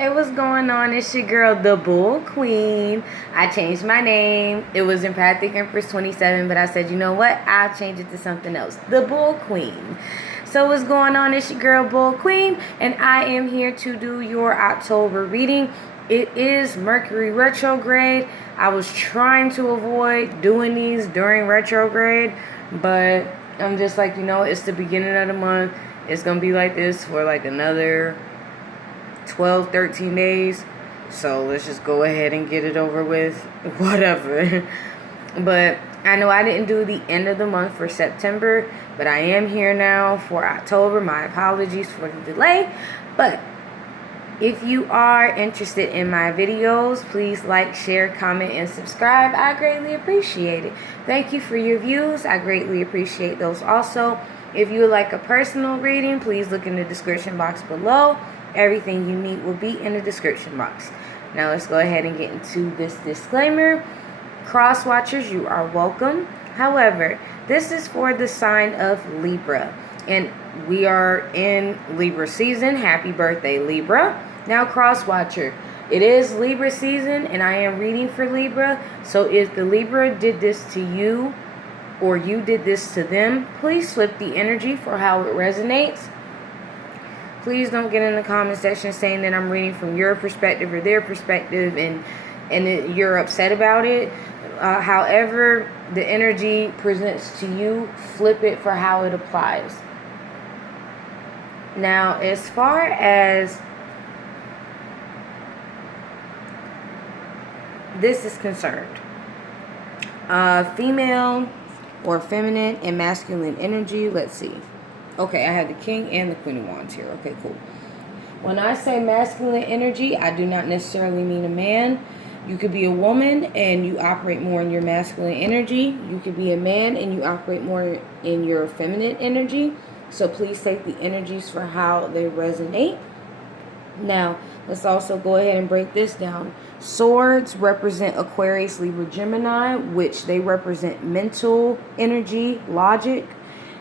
Hey, what's going on? It's your girl, the Bull Queen. I changed my name. It was Empathic Empress 27, but I said, you know what? I'll change it to something else. The Bull Queen. So what's going on? It's your girl, Bull Queen, and I am here to do your October reading. It is Mercury retrograde. I was trying to avoid doing these during retrograde, but I'm just like, it's the beginning of the month. It's going to be like this for like another 12, 13 days. So let's just go ahead and get it over with. Whatever. But I know I didn't do the end of the month for September, but I am here now for October. My apologies for the delay. But if you are interested in my videos, please like, share, comment, and subscribe. I greatly appreciate it. Thank you for your views. I greatly appreciate those also. If you would like a personal reading, please look in the description box below. Everything you need will be in the description box. Now let's go ahead and get into this disclaimer. Cross watchers, you are welcome. However, this is for the sign of Libra. And we are in Libra season. Happy birthday, Libra. Now, cross watcher, it is Libra season and I am reading for Libra. So if the Libra did this to you or you did this to them, please flip the energy for how it resonates. Please don't get in the comment section saying that I'm reading from your perspective or their perspective and you're upset about it. However the energy presents to you, flip it for how it applies. Now, as far as this is concerned, female or feminine and masculine energy, let's see. Okay, I have the King and the Queen of Wands here. Okay, cool. When I say masculine energy, I do not necessarily mean a man. You could be a woman and you operate more in your masculine energy. You could be a man and you operate more in your feminine energy. So please take the energies for how they resonate. Now, let's also go ahead and break this down. Swords represent Aquarius, Libra, Gemini, which they represent mental energy, logic.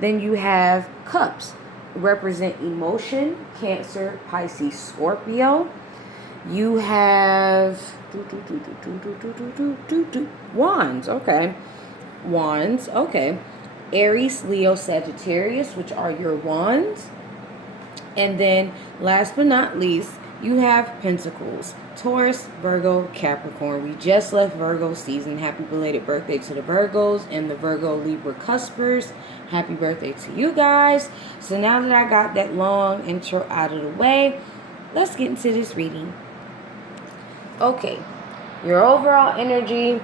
Then you have cups, represent emotion, Cancer, Pisces, Scorpio. You have wands, okay. Wands, okay. Aries, Leo, Sagittarius, which are your wands. And then last but not least, you have Pentacles, Taurus, Virgo, Capricorn. We just left Virgo season. Happy belated birthday to the Virgos and the Virgo Libra cuspers. Happy birthday to you guys. So now that I got that long intro out of the way, let's get into this reading. Okay, your overall energy,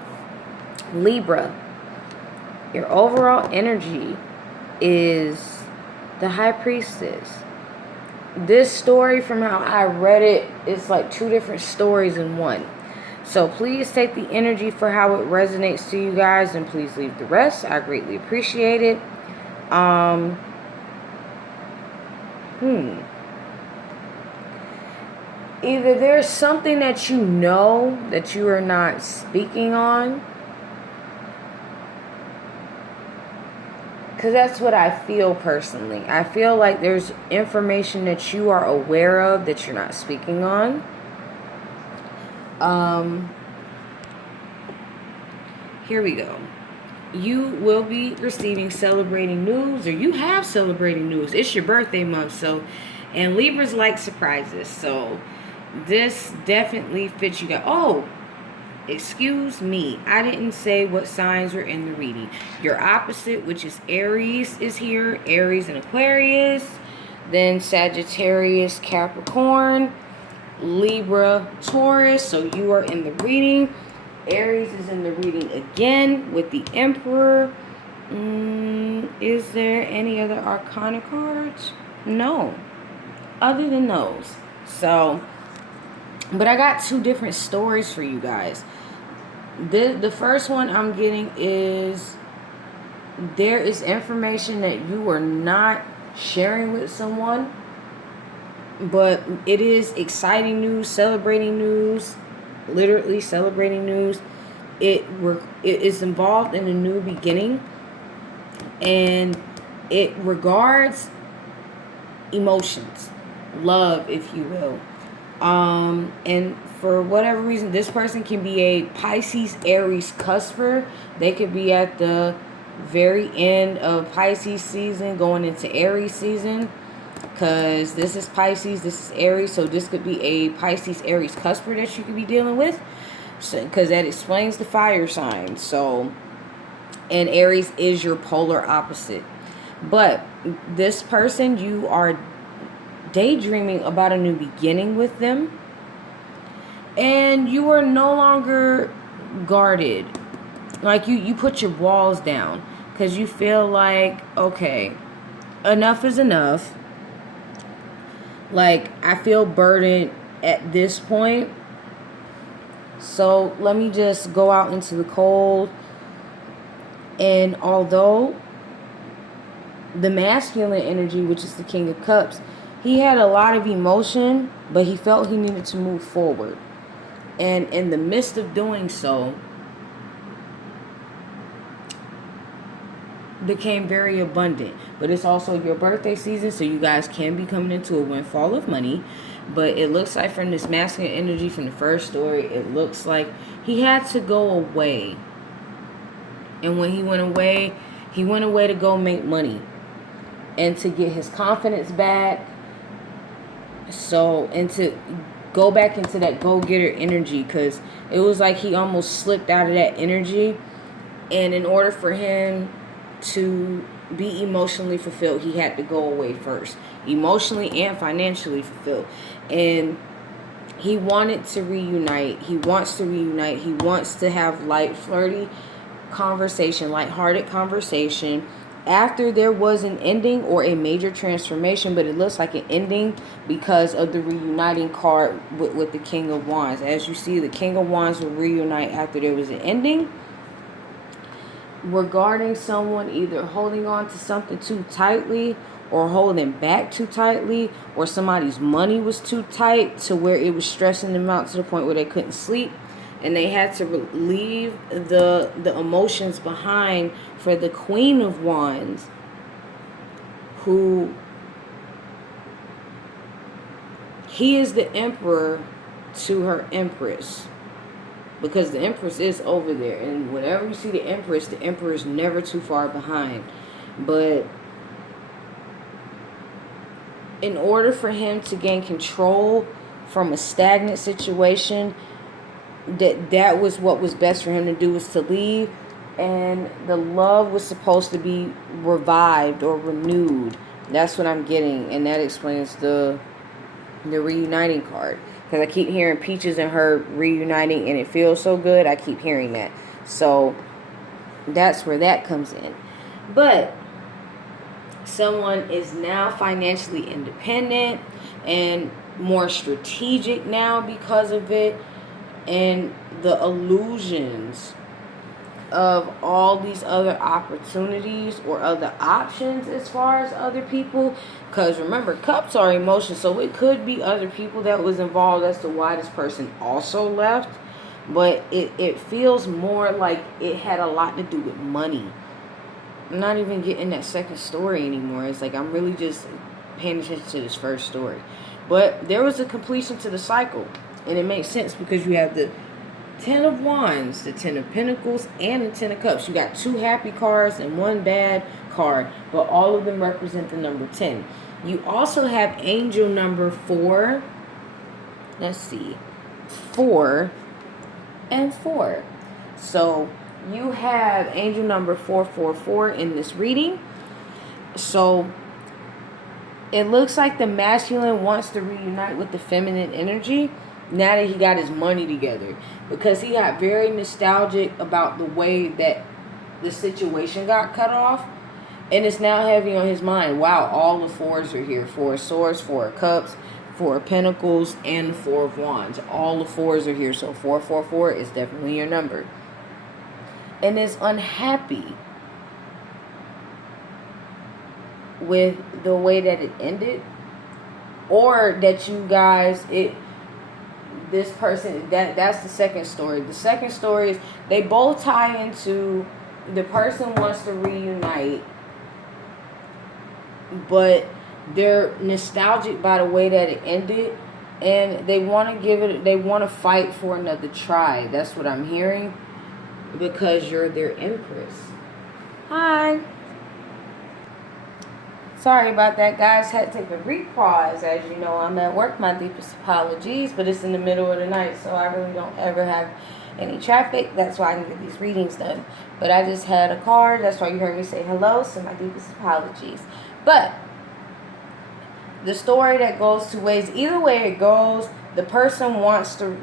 Libra. Your overall energy is the High Priestess. This story, from how I read it, it's like two different stories in one. So please take the energy for how it resonates to you guys, and please leave the rest. I greatly appreciate it. Either there's something that you know that you are not speaking on, because that's what I feel personally. I feel like there's information that you are aware of that you're not speaking on. Here we go. You will be receiving celebrating news, or you have celebrating news. It's your birthday month, so, and Libras like surprises, so this definitely fits you guys. Oh, excuse me, I didn't say what signs were in the reading. Your opposite, which is Aries, is here. Aries and Aquarius. Then Sagittarius, Capricorn. Libra, Taurus. So you are in the reading. Aries is in the reading again with the Emperor. Is there any other Arcana cards? No. Other than those. So, but I got two different stories for you guys. The first one I'm getting is there is information that you are not sharing with someone, but it is exciting news, celebrating news, literally celebrating news. It is involved in a new beginning, and it regards emotions, love, if you will. And for whatever reason, this person can be a Pisces Aries cusper. They could be at the very end of Pisces season going into Aries season, because this is Pisces, this is Aries, so this could be a Pisces Aries cusper that you could be dealing with, so because that explains the fire sign. So, and Aries is your polar opposite. But this person, you are daydreaming about a new beginning with them, and you are no longer guarded. Like you put your walls down because you feel like, okay, enough is enough. Like, I feel burdened at this point, so let me just go out into the cold. And although the masculine energy, which is the King of Cups, he had a lot of emotion, but he felt he needed to move forward. And in the midst of doing so, became very abundant. But it's also your birthday season, so you guys can be coming into a windfall of money. But it looks like from this masculine energy from the first story, it looks like he had to go away. And when he went away to go make money and to get his confidence back. So, and to go back into that go-getter energy, because it was like he almost slipped out of that energy. And in order for him to be emotionally fulfilled, he had to go away first, emotionally and financially fulfilled. And he wanted to reunite. He wants to reunite. He wants to have light, flirty conversation, lighthearted conversation after there was an ending or a major transformation. But it looks like an ending because of the reuniting card with the King of Wands. As you see, the King of Wands will reunite after there was an ending regarding someone either holding on to something too tightly or holding back too tightly, or somebody's money was too tight to where it was stressing them out to the point where they couldn't sleep, and they had to leave the emotions behind for the Queen of Wands, who he is the emperor to her empress. Because the Empress is over there. And whenever you see the emperor is never too far behind. But in order for him to gain control from a stagnant situation, that was what was best for him to do, was to leave. And the love was supposed to be revived or renewed. That's what I'm getting. And that explains the reuniting card. Because I keep hearing Peaches and her reuniting, and it feels so good. I keep hearing that. So that's where that comes in. But someone is now financially independent and more strategic now because of it. And the illusions of all these other opportunities or other options as far as other people, because remember, cups are emotions, so it could be other people that was involved as to why this person also left. But it feels more like it had a lot to do with money. I'm not even getting that second story anymore. It's like I'm really just paying attention to this first story. But there was a completion to the cycle, and it makes sense because you have the Ten of Wands, the Ten of Pentacles, and the Ten of Cups. You got two happy cards and one bad card, but all of them represent the number 10. You also have angel number 4. Let's see. 4 and 4. So you have angel number 444 in this reading. So it looks like the masculine wants to reunite with the feminine energy now that he got his money together, because he got very nostalgic about the way that the situation got cut off, and it's now heavy on his mind. Wow, all the 4s are here. 4 of Swords, 4 of Cups, 4 of Pentacles, and 4 of Wands. All the 4s are here, so 444 is definitely your number. And is unhappy with the way that it ended, or that you guys, this person, that's the second story. The second story is they both tie into the person wants to reunite, but they're nostalgic by the way that it ended, And they want to give it, they want to fight for another try. That's what I'm hearing. Because you're their empress. Hi. Sorry about that, guys. Had to take a brief pause. As you know, I'm at work. My deepest apologies. But it's in the middle of the night, so I really don't ever have any traffic. That's why I can get these readings done. But I just had a car. That's why you heard me say hello. So my deepest apologies. But the story that goes two ways. Either way it goes, the person wants to,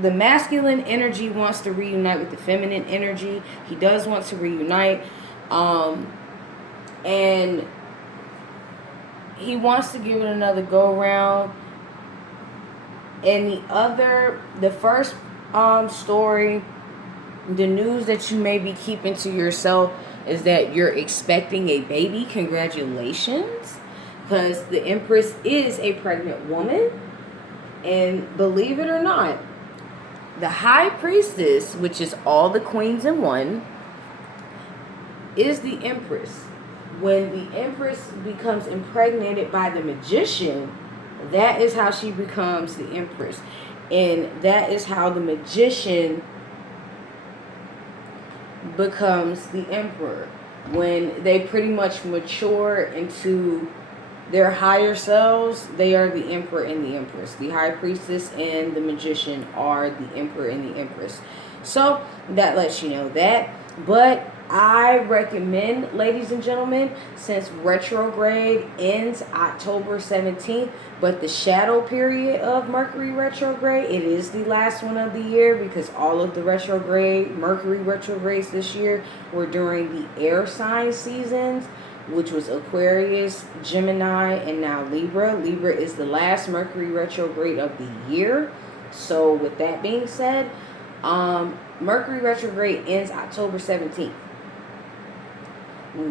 the masculine energy wants to reunite with the feminine energy. He does want to reunite. And he wants to give it another go round. And the first story, the news that you may be keeping to yourself is that you're expecting a baby. Congratulations. Because the Empress is a pregnant woman. And believe it or not, the High Priestess, which is all the queens in one, is the Empress. When the Empress becomes impregnated by the Magician, that is how she becomes the Empress. And that is how the Magician becomes the Emperor. When they pretty much mature into their higher selves, they are the Emperor and the Empress. The High Priestess and the Magician are the Emperor and the Empress. So that lets you know that. But I recommend, ladies and gentlemen, since retrograde ends October 17th, but the shadow period of Mercury retrograde, it is the last one of the year because all of the Mercury retrogrades this year were during the air sign seasons, which was Aquarius, Gemini, and now Libra. Libra is the last Mercury retrograde of the year. So with that being said, Mercury retrograde ends October 17th.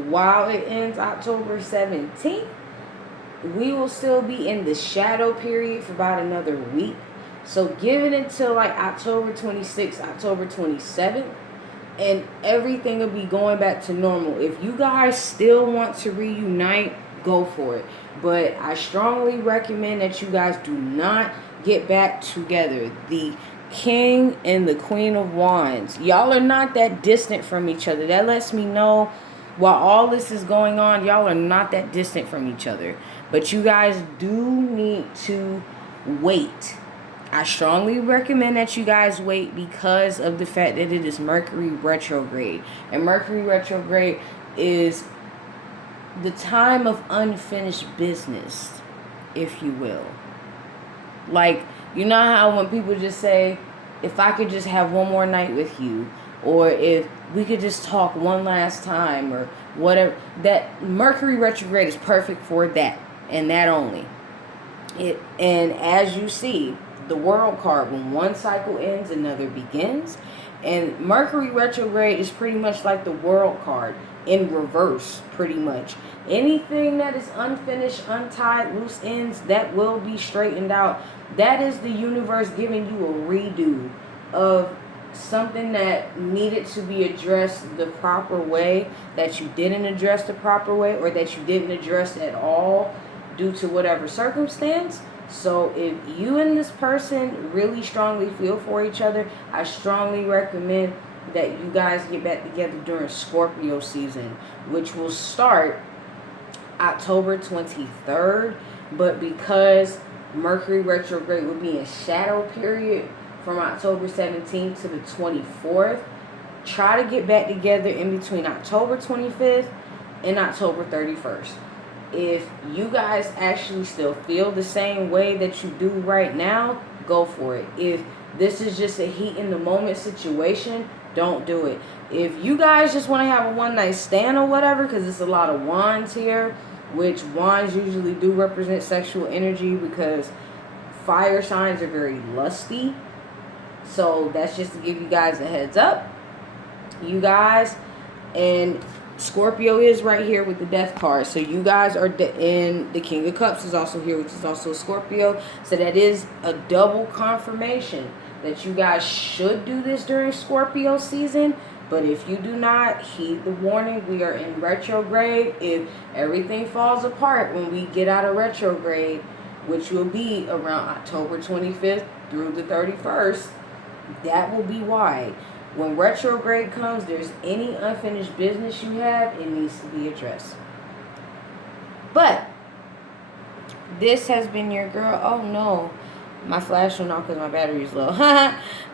While it ends October 17th, we will still be in the shadow period for about another week. So give it until like October 26th, October 27th, and everything will be going back to normal. If you guys still want to reunite, go for it. But I strongly recommend that you guys do not get back together. The King and the Queen of Wands, y'all are not that distant from each other. That lets me know while all this is going on, y'all are not that distant from each other. But you guys do need to wait. I strongly recommend that you guys wait because of the fact that it is Mercury retrograde. And Mercury retrograde is the time of unfinished business, if you will. Like, you know how when people just say, if I could just have one more night with you, or if we could just talk one last time, or whatever, that Mercury retrograde is perfect for that, and that only. And as you see, the World card, when one cycle ends, another begins. And Mercury retrograde is pretty much like the World card in reverse, pretty much. Anything that is unfinished, untied, loose ends, that will be straightened out. That is the universe giving you a redo of something that needed to be addressed the proper way, that you didn't address the proper way, or that you didn't address at all due to whatever circumstance. So if you and this person really strongly feel for each other, I strongly recommend that you guys get back together during Scorpio season, which will start October 23rd. But because Mercury retrograde will be in shadow period from October 17th to the 24th, try to get back together in between October 25th and October 31st. If you guys actually still feel the same way that you do right now, go for it. If this is just a heat in the moment situation, don't do it. If you guys just want to have a one night stand or whatever, because it's a lot of wands here, which wands usually do represent sexual energy because fire signs are very lusty. So that's just to give you guys a heads up. You guys, and Scorpio is right here with the Death card. So you guys are in the King of Cups is also here, which is also Scorpio. So that is a double confirmation that you guys should do this during Scorpio season. But if you do not, heed the warning. We are in retrograde. If everything falls apart when we get out of retrograde, which will be around October 25th through the 31st. That will be why. When retrograde comes, there's any unfinished business you have, it needs to be addressed. But this has been your girl. Oh no, my flash went off because my battery's low.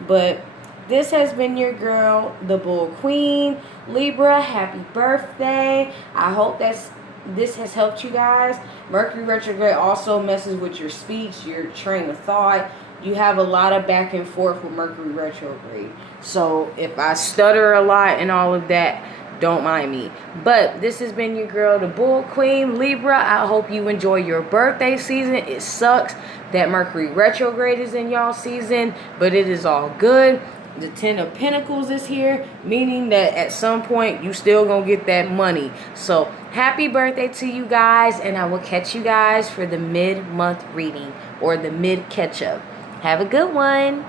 But this has been your girl, the Bull Queen. Libra, happy birthday. I hope this has helped you guys. Mercury retrograde also messes with your speech, your train of thought. You have a lot of back and forth with Mercury retrograde. So if I stutter a lot and all of that, don't mind me. But this has been your girl, the Bull Queen, Libra. I hope you enjoy your birthday season. It sucks that Mercury retrograde is in y'all season, but it is all good. The 10 of Pentacles is here, meaning that at some point you still gonna get that money. So happy birthday to you guys, and I will catch you guys for the mid-month reading or the mid catch-up. Have a good one.